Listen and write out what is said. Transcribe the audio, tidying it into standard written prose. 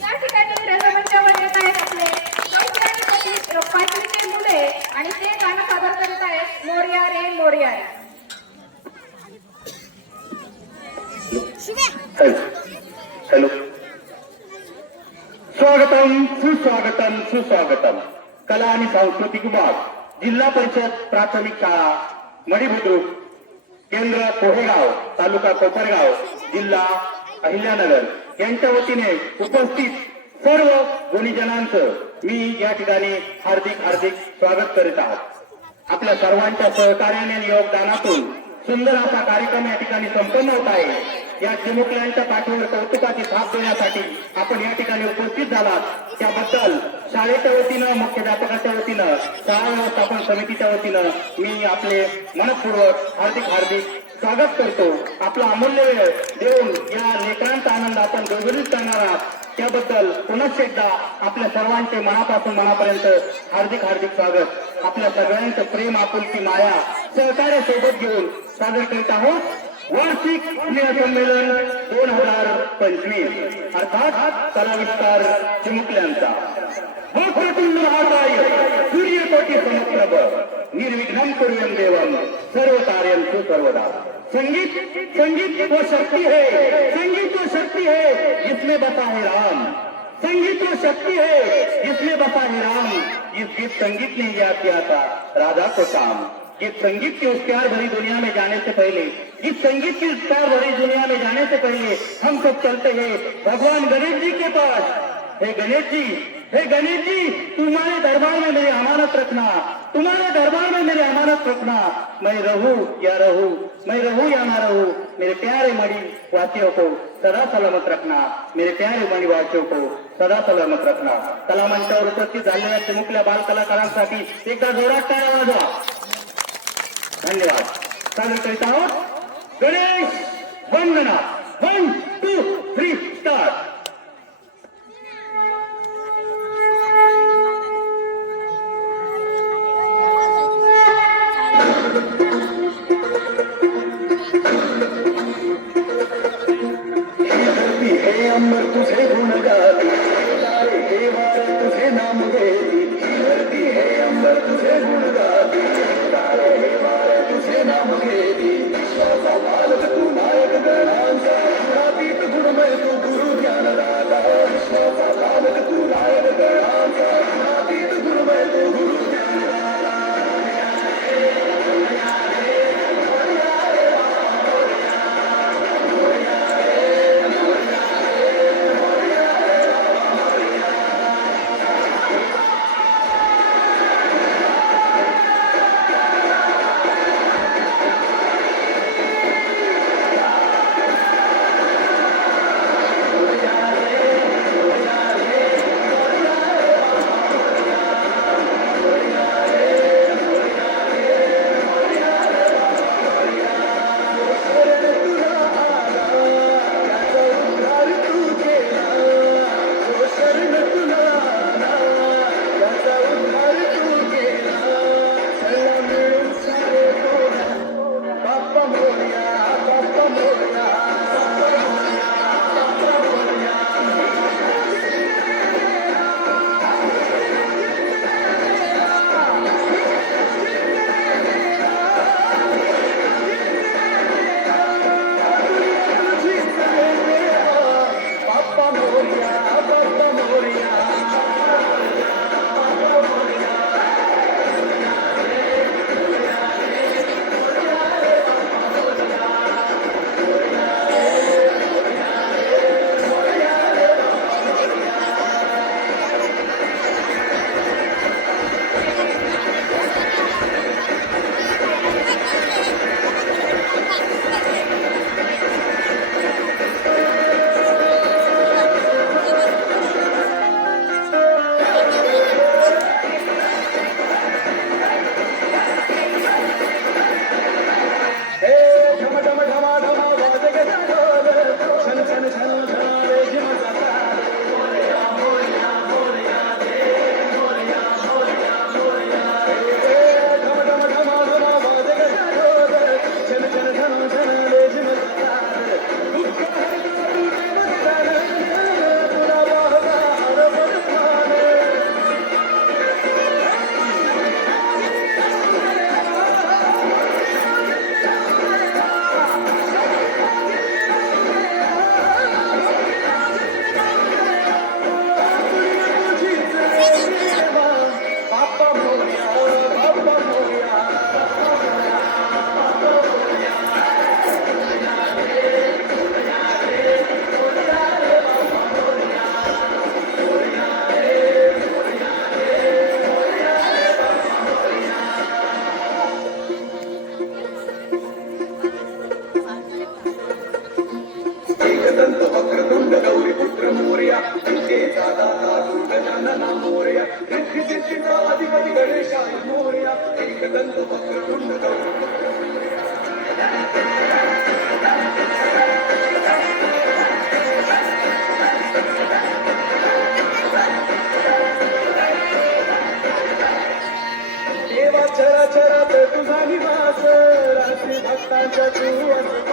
या ठिकाणी रंगमंचावर येत आहेत आपले पाचवीचे मुले आणि ते गाणं सादर करत आहेत मोरया रे मोरया रे. हॅलो, स्वागतम सुस्वागतम सुस्वागतम. कला आणि सांस्कृतिक विभाग, जिल्हा परिषद प्राथमिक शाळा मणिबुद्रुक, केंद्र पोहेगाव, तालुका कोपरगाव, जिल्हा अहिल्यानगर यांच्या वतीने उपस्थित सर्व गुणीजनांचं मी या ठिकाणी हार्दिक हार्दिक स्वागत करीत आहोत. आपल्या सर्वांच्या सहकार्याने आणि योगदानातून सुंदर असा कार्यक्रम या ठिकाणी संपन्न होत आहे. या चिमुकल्यांच्या पाठीवर कौतुकाची थाप देण्यासाठी आपण या ठिकाणी उपस्थित झालात त्याबद्दल शाळेच्या वतीनं, मुख्याध्यापकाच्या वतीनं, शाळा व्यवस्थापन समितीच्या वतीनं मी आपले मनपूर्वक हार्दिक हार्दिक स्वागत करतो. आपला अमूल्य वेळ देऊन या लेकरांचा आनंद आपण दोघीच करणार आहात त्याबद्दल पुनश्च एकदा आपल्या सर्वांचे मनापासून मनापर्यंत हार्दिक हार्दिक स्वागत. आपल्या सगळ्यांचं प्रेम, आपुलकी, माया, सहकार्य सोबत घेऊन सादर करीत आहोत वार्षिक स्नेहसंमेलन 2025 अर्थात कलाविष्कार चिमुकल्यांचा. वक्रतुंड महाकाय सूर्यकोटि समप्रभ निर्विघ्नं कुर्वन् देवं सर्व कार्यं सुसर्वदा. संगीत संगीत वो शक्ति है, संगीत वो शक्ति है जिसमें बसा है राम. संगीत वो शक्ति है जिसमें बसा है राम. इस गीत संगीत ने याद किया था राधा को शाम. इस संगीत की उस प्यार भरी दुनिया में जाने से पहले, इस संगीत की उस प्यार भरी दुनिया में जाने से पहले हम सब चलते हैं भगवान गणेश जी के पास. हे गणेश जी, हे गणेश जी, तुम्हारे दरबार में मेरी अमानत रखना, तुम्हारे दरबार में मेरी अमानत रखना. मैं रहूं या रहूं, मैं रहूं या ना रहूं, मेरे प्यारे मणि वासियों को सदा सलामत रखना. मेरे प्यारे मणि वासियों को सदा सलामत रखना. कलामंचावर उपस्थित झालेल्या चिमुकल्या बाल कलाकारांसाठी एकदा जोरात टाळ्या वाजवा. धन्यवाद. सादर करीत आहोत गणेश वंदना. 1 2 3 स्टार्ट. हे अंबर तुझे गुण गाती, हे वार तुझे नाम घेती. धरती हे अंबर तुझे गुण गाती, हे वार तुझे नाम घेती. विश्वाचा मालक तू, नायक गणांचा, गुणातीत गुणमय तू, गुरु ज्ञान एकदंत वक्रतुंड देवा चराचरात तुझा निवास राशी भक्तांच्या जीवास